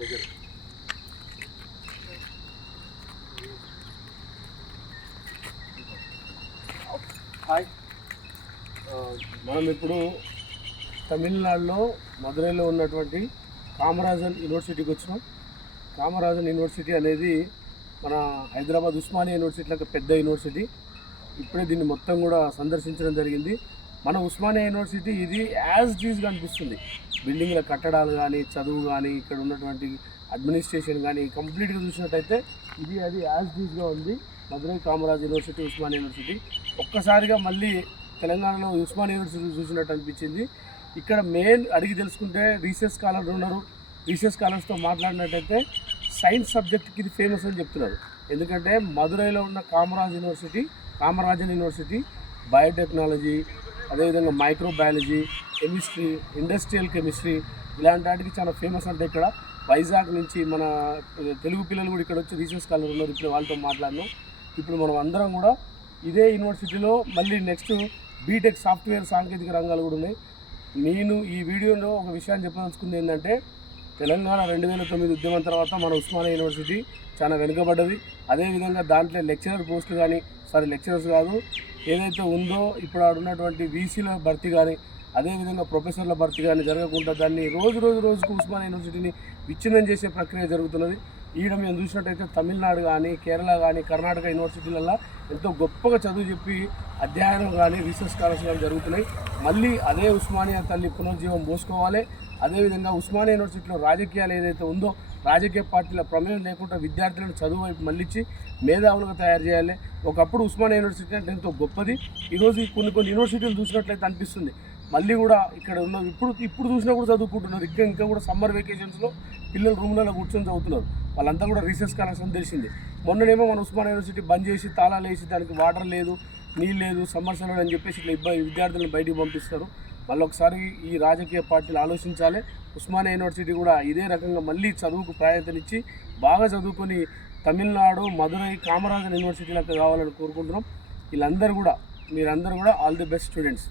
దగ్గర. హాయ్. మనం ఇప్పుడు తమిళనాడులో మదురైలో ఉన్నటువంటి కామరాజన్ యూనివర్సిటీకి వచ్చినాం. కామరాజన్ యూనివర్సిటీ అనేది మన హైదరాబాద్ ఉస్మానియా యూనివర్సిటీలకు పెద్ద యూనివర్సిటీ. ఇప్పుడే దీన్ని మొత్తం కూడా సందర్శించడం జరిగింది. మన ఉస్మానియా యూనివర్సిటీ ఇది యాజ్ డీజ్గా అనిపిస్తుంది. బిల్డింగ్ల కట్టడాలు కానీ చదువు కానీ ఇక్కడ ఉన్నటువంటి అడ్మినిస్ట్రేషన్ కానీ కంప్లీట్గా చూసినట్టయితే ఇది అది యాజ్ డీజ్గా ఉంది. మధురై కామరాజ్ యూనివర్సిటీ ఉస్మాన్ యూనివర్సిటీ ఒక్కసారిగా మళ్ళీ తెలంగాణలో ఉస్మాన్ యూనివర్సిటీ చూసినట్టు అనిపించింది. ఇక్కడ మెయిన్ అడిగి తెలుసుకుంటే రీసెర్చ్ స్కాలర్లు ఉన్నారు. రీసెర్చ్ స్కాలర్స్తో మాట్లాడినట్టయితే సైన్స్ సబ్జెక్ట్కి ఇది ఫేమస్ అని చెప్తున్నారు. ఎందుకంటే మధురైలో ఉన్న Kamaraj university Kamarajan university biotechnology అదేవిధంగా మైక్రోబయాలజీ కెమిస్ట్రీ ఇండస్ట్రియల్ కెమిస్ట్రీ ఇలాంటి వాటికి చాలా ఫేమస్ అంటే ఇక్కడ వైజాగ్ నుంచి మన తెలుగు పిల్లలు కూడా ఇక్కడ వచ్చి రీసెర్చ్ స్కాలర్ ఉన్నారు. ఇప్పుడు వాళ్ళతో మాట్లాడినాం. ఇప్పుడు మనం అందరం కూడా ఇదే యూనివర్సిటీలో మళ్ళీ నెక్స్ట్ బీటెక్ సాఫ్ట్వేర్ సాంకేతిక రంగాలు కూడా ఉన్నాయి. నేను ఈ వీడియోలో ఒక విషయాన్ని చెప్పదలుచుకుంది ఏంటంటే తెలంగాణ రెండు వేల తొమ్మిది ఉద్యమం తర్వాత మన ఉస్మానియా యూనివర్సిటీ చాలా వెనుకబడ్డది. అదేవిధంగా దాంట్లో లెక్చరర్ పోస్టులు కానీ సారీ లెక్చరర్స్ కాదు ఏదైతే ఉందో ఇప్పుడు ఆడ ఉన్నటువంటి వీసీల భర్తీ కానీ అదేవిధంగా ప్రొఫెసర్ల భర్తీ కానీ జరగకుండా దాన్ని రోజు రోజు రోజుకు ఉస్మానియా యూనివర్సిటీని విచ్ఛిన్నం చేసే ప్రక్రియ జరుగుతున్నది. ఈడ మేము చూసినట్టయితే తమిళనాడు కానీ కేరళ కానీ కర్ణాటక యూనివర్సిటీలలో ఎంతో గొప్పగా చదువు చెప్పి అధ్యయనం కానీ రీసెర్చ్ స్కాలర్స్ కానీ జరుగుతున్నాయి. మళ్ళీ అదే ఉస్మానియా తల్లి పునర్జీవం పోసుకోవాలి అదేవిధంగా ఉస్మానియా యూనివర్సిటీలో రాజకీయాలు ఏదైతే ఉందో రాజకీయ పార్టీల ప్రమేయం లేకుండా విద్యార్థులను చదువు వైపు మళ్ళించి మేధావులుగా తయారు చేయాలి. ఒకప్పుడు ఉస్మానియా యూనివర్సిటీ అంటే ఎంతో గొప్పది. ఈరోజు కొన్ని కొన్ని యూనివర్సిటీలు చూసినట్లయితే అనిపిస్తుంది. మళ్ళీ కూడా ఇక్కడ ఉన్న ఇప్పుడు ఇప్పుడు చూసినా కూడా చదువుకుంటున్నారు. ఇంకా ఇంకా కూడా సమ్మర్ వెకేషన్స్లో పిల్లలు రూమ్లలో కూర్చొని చదువుతున్నారు. వాళ్ళంతా కూడా రీసెస్ కనెక్షన్ తెలిసింది. మొన్ననేమో మన ఉస్మాన్ యూనివర్సిటీ బంద్ చేసి తాళాలు వేసి దానికి వాటర్ లేదు నీళ్ళు లేదు సమ్మర్ సెలవు అని చెప్పేసి ఇట్లా ఇబ్బంది విద్యార్థులను బయటికి పంపిస్తారు. మళ్ళీ ఒకసారి ఈ రాజకీయ పార్టీలు ఆలోచించాలి. ఉస్మానియా యూనివర్సిటీ కూడా ఇదే రకంగా మళ్ళీ చదువుకు ప్రాధాన్యతనిచ్చి బాగా చదువుకొని తమిళనాడు మధురై కామరాజన్ యూనివర్సిటీలకు కావాలని కోరుకుంటున్నాం. వీళ్ళందరూ కూడా మీరందరూ కూడా ఆల్ ది బెస్ట్ స్టూడెంట్స్